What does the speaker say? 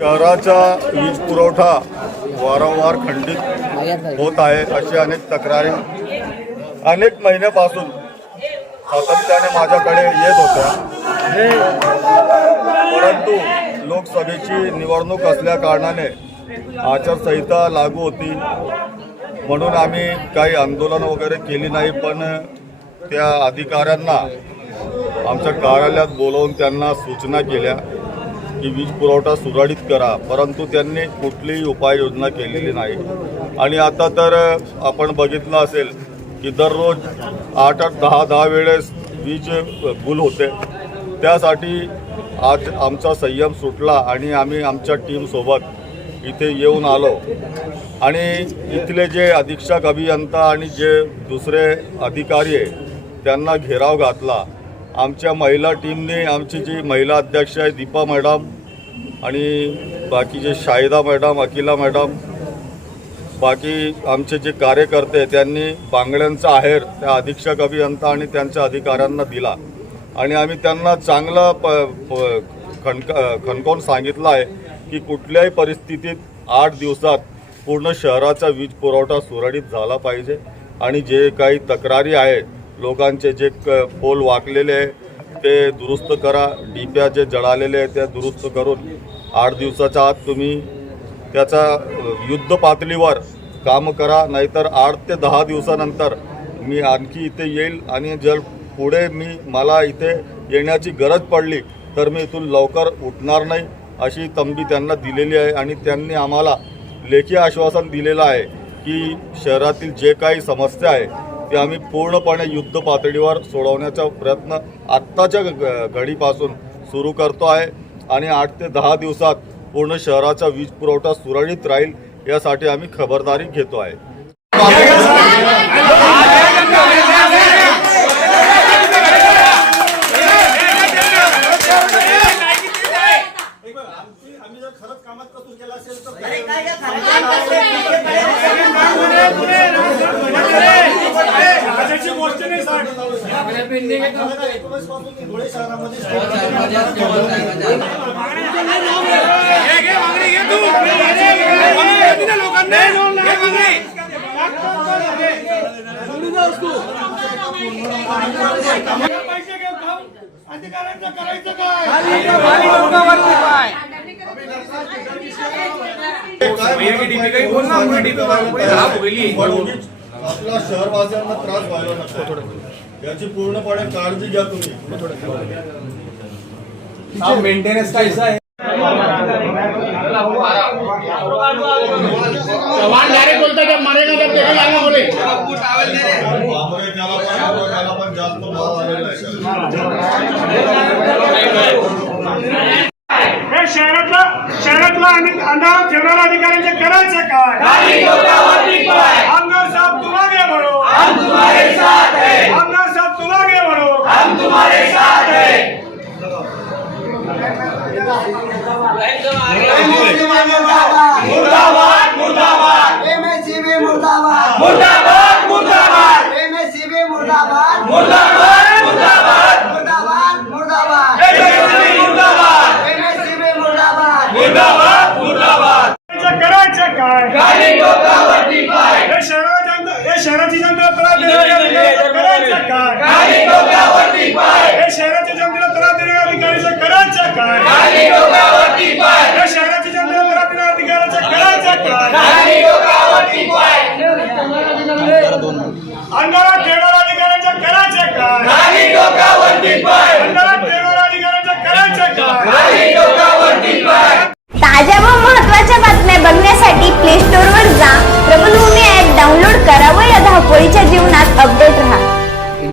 शहराचा वीज पुरवठा वारंवार खंडित होत आहे अशी अनेक तक्रारी. अनेक महिन्यापासून सातत्याने माझ्याकडे येत होत्या. परंतु लोकसभेची निवडणूक असल्या कारणाने आचारसंहिता लागू होती. म्हणून आम्ही काही आंदोलन वगैरे केली नाही पण त्या अधिकाऱ्यांना आमच्या कार्यालयात बोलवून त्यांना सूचना केल्या. की वीज पुरवठा सुरळीत करा परंतु त्यांनी कुठलीही उपाययोजना केलेली नाही. आणि आता तर आपण बघितलं असेल की दररोज आठ आठ दहा दहा वेळेस वीज गुल होते. त्यासाठी आज आमचा संयम सुटला आणि आम्ही आमच्या टीमसोबत इथे येऊन आलो. आणि इथले जे अधीक्षक अभियंता आणि जे दुसरे अधिकारी आहे त्यांना घेराव घातला. आमच्या महिला टीमने आमची जी महिला अध्यक्ष आहे दीपा मॅडम आणि बाकीचे शाहिदा मॅडम अकिला मॅडम बाकी आमचे जे कार्यकर्ते त्यांनी बांगड्यांचा आहेर त्या अधीक्षक अभियंता आणि त्यांच्या अधिकाऱ्यांना दिला. आणि आम्ही त्यांना चांगला प खणक खणकावून सांगितलं आहे की कुठल्याही परिस्थितीत आठ दिवसात पूर्ण शहराचा वीज पुरवठा सुरळीत झाला पाहिजे आणि जे काही तक्रारी आहेत लोकांचे जे क पोल वाकलेले आहे ते दुरुस्त करा. डीप्या जे जळालेले आहेत त्या दुरुस्त करून आठ दिवसाच्या आत तुम्ही त्याचा युद्ध पातळीवर काम करा. नाहीतर आठ ते दहा दिवसानंतर मी आणखी इथे येईल आणि जर पुढे मी मला इथे येण्याची गरज पडली तर मी इथून लवकर उठणार नाही अशी तंबी त्यांना दिलेली आहे. आणि त्यांनी आम्हाला लेखी आश्वासन दिलेलं आहे की शहरातील जे काही समस्या आहे ते आम्ही पूर्णपणे युद्ध पातळीवर सोडवण्याचा प्रयत्न आत्ताच्या ग- घडीपासून सुरू करतो आहे. आणि आठ ते दहा दिवसात पूर्ण शहराचा वीज पुरवठा सुरळीत राहील यासाठी आम्ही खबरदारी घेतो आहे. आम्ही आजची गोष्ट नाही पासून धुळे शहरामध्ये घे घे मागणी घे तू मागणी घेते ना लोकांना घे मागणी पैसे घेऊ काय आपला शहरवासियांना त्रास व्हायला नको. याची पूर्णपणे काळजी घ्या तुम्ही. मेंटेनेंस का? ऐसा है बापरे, त्याला पण त्याला पण जास्त भाव आलेला आहे. हे शहरातला शहरातला आणि अंधारात ठेवणाऱ्या अधिकाऱ्यांचे करायचं काय? आमदार साहेब तुला घे म्हणू आमदार साहेब तुला घे म्हणू मुर्दाबाद मुर्दाबाद। एमएससीबी मुर्दाबाद। मुर्दाबाद। मुर्दाबाद एमएससीबी मुर्दाबाद मुर्दाबाद मुर्दाबाद मुर्दाबाद मुर्दाबाद एमएससीबी मुर्दाबाद एमएससीबी मुर्दाबाद करायचं काय हे शहराच्या अंदर- हे शहराची जनता त्रास देणाऱ्या अधिकाऱ्यांचं करायचं काय हे शहराच्या जनतेला त्रास देणाऱ्या अधिकाऱ्याचं करायचं काय शहराच्या जनतेला त्रास देणाऱ्या अधिकाऱ्याचं करायचं काय अंधारात ठेव